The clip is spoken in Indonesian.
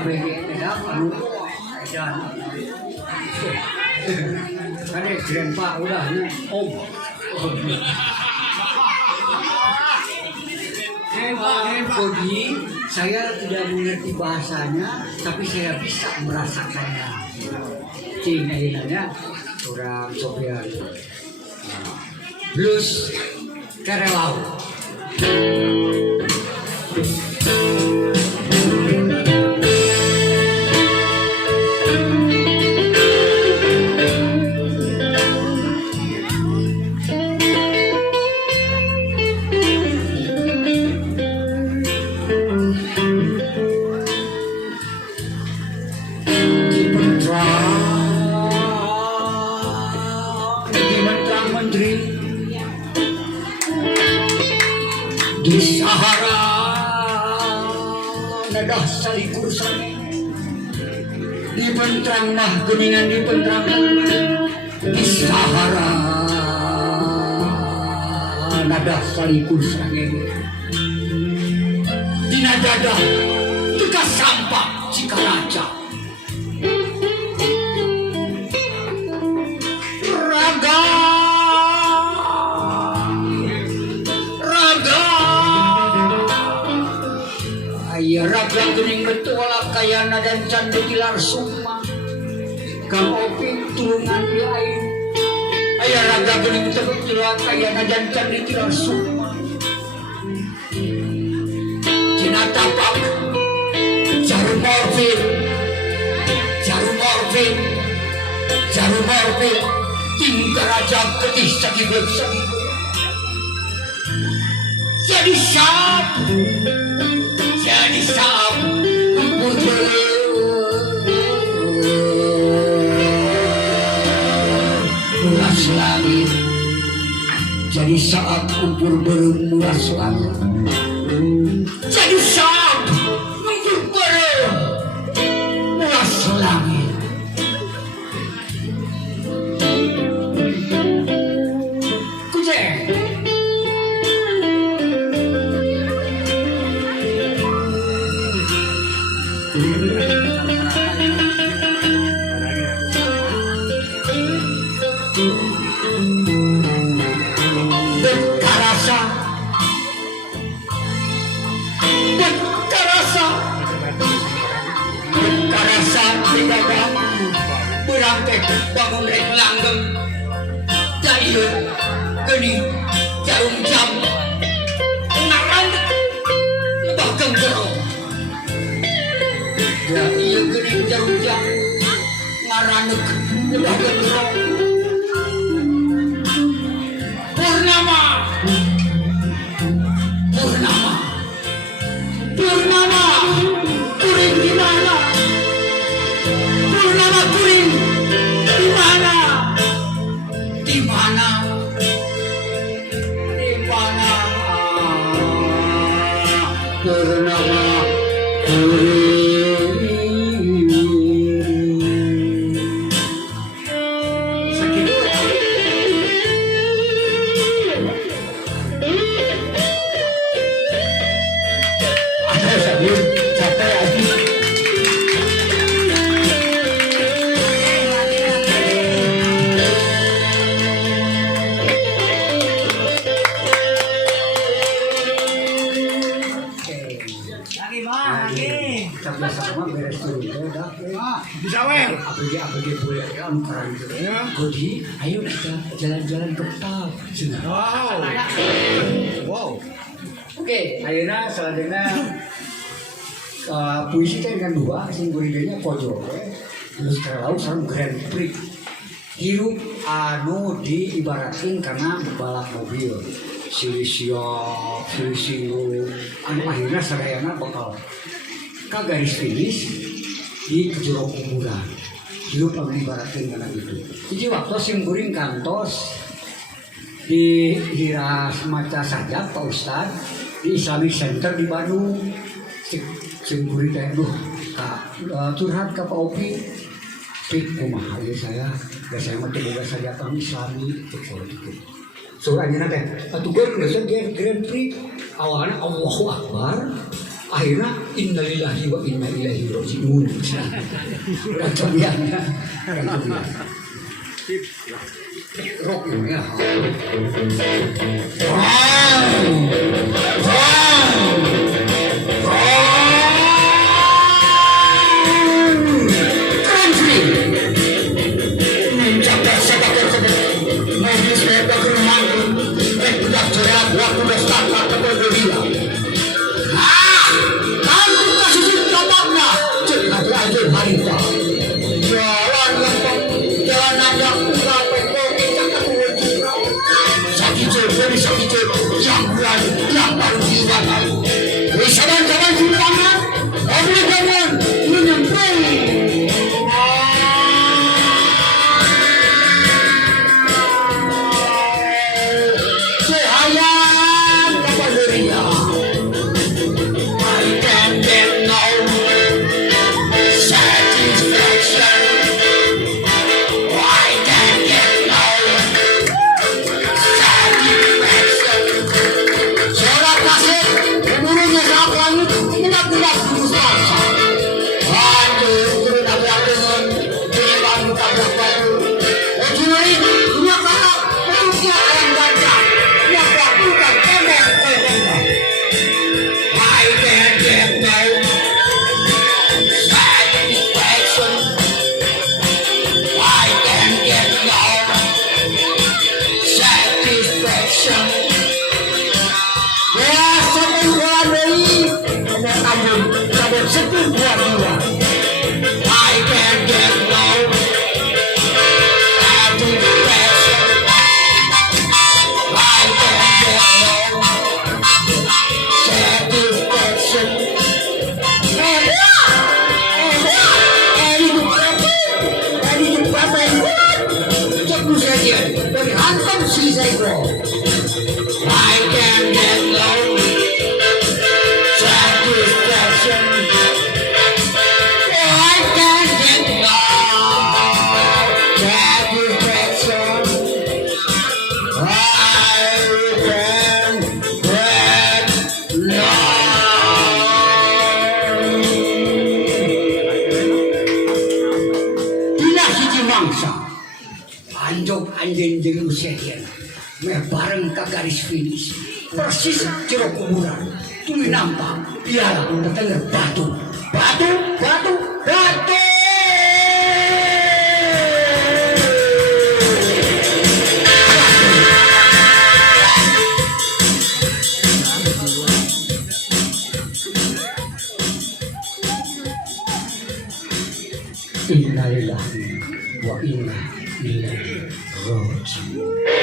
ABG tidak anu dan ada grandpa udah om. Kodi, saya tidak mengerti bahasanya, tapi saya bisa merasakannya. Cina inanya orang Sofian. Blues Karelau. Di Sahara nadah salikur sana di pentrang mah geningan di pentrang di Sahara nadah salikur sana di nadada bekas sampah Cikaraja ragang gening betuala kayana dan candu tilar summa kang oping tulungan di air aya raga gening betuala kayana dan candu tilar summa cina tapak jarum morfin tingkah raja ketih sakibet jadi saat empur mulas langit jadi saat empur mulas langit jadi saat empur mulas langit bangun rek langgeng dayun gening jarum jam ngaran lebah genggero ya iya gening jarum jam ngaranek lebah genggero purnama kuring gimana purnama kuring di mana bernama Kodi, ayo kita jalan-jalan ke pub. Wow. Oke, ayeuna selanjutnya puisi teh kan dua, sing guridenya pojok. Terus kalau sareng Grand Prix. Hirup anu diibaratkan karena balap mobil. Silisiop, anu akhirnya sadayana bakal ka garis finish di jero kuburan. Hidup anu ibaratkan karena gitu. Jadi waktu simkuring kantos di Hiras Maca Sajak Pak Ustad di Islamic Center di Bandung. Simkuring teh curhat ke Pak Opi. Pik kumaha ya saya mah teh boga sajak Islami gitu. So ayeuna teh atuh geus Grand Prix awalna Allahu Akbar akhirnya innalillahi wa inna ilaihi rajiun. Kemudiannya rock ini ya. Anjing jeung Sedian meh bareng ka garis finish persis jero kuburan tuluy nampak piala tetengah batu innalillahi wa inna ilaihi rajiun.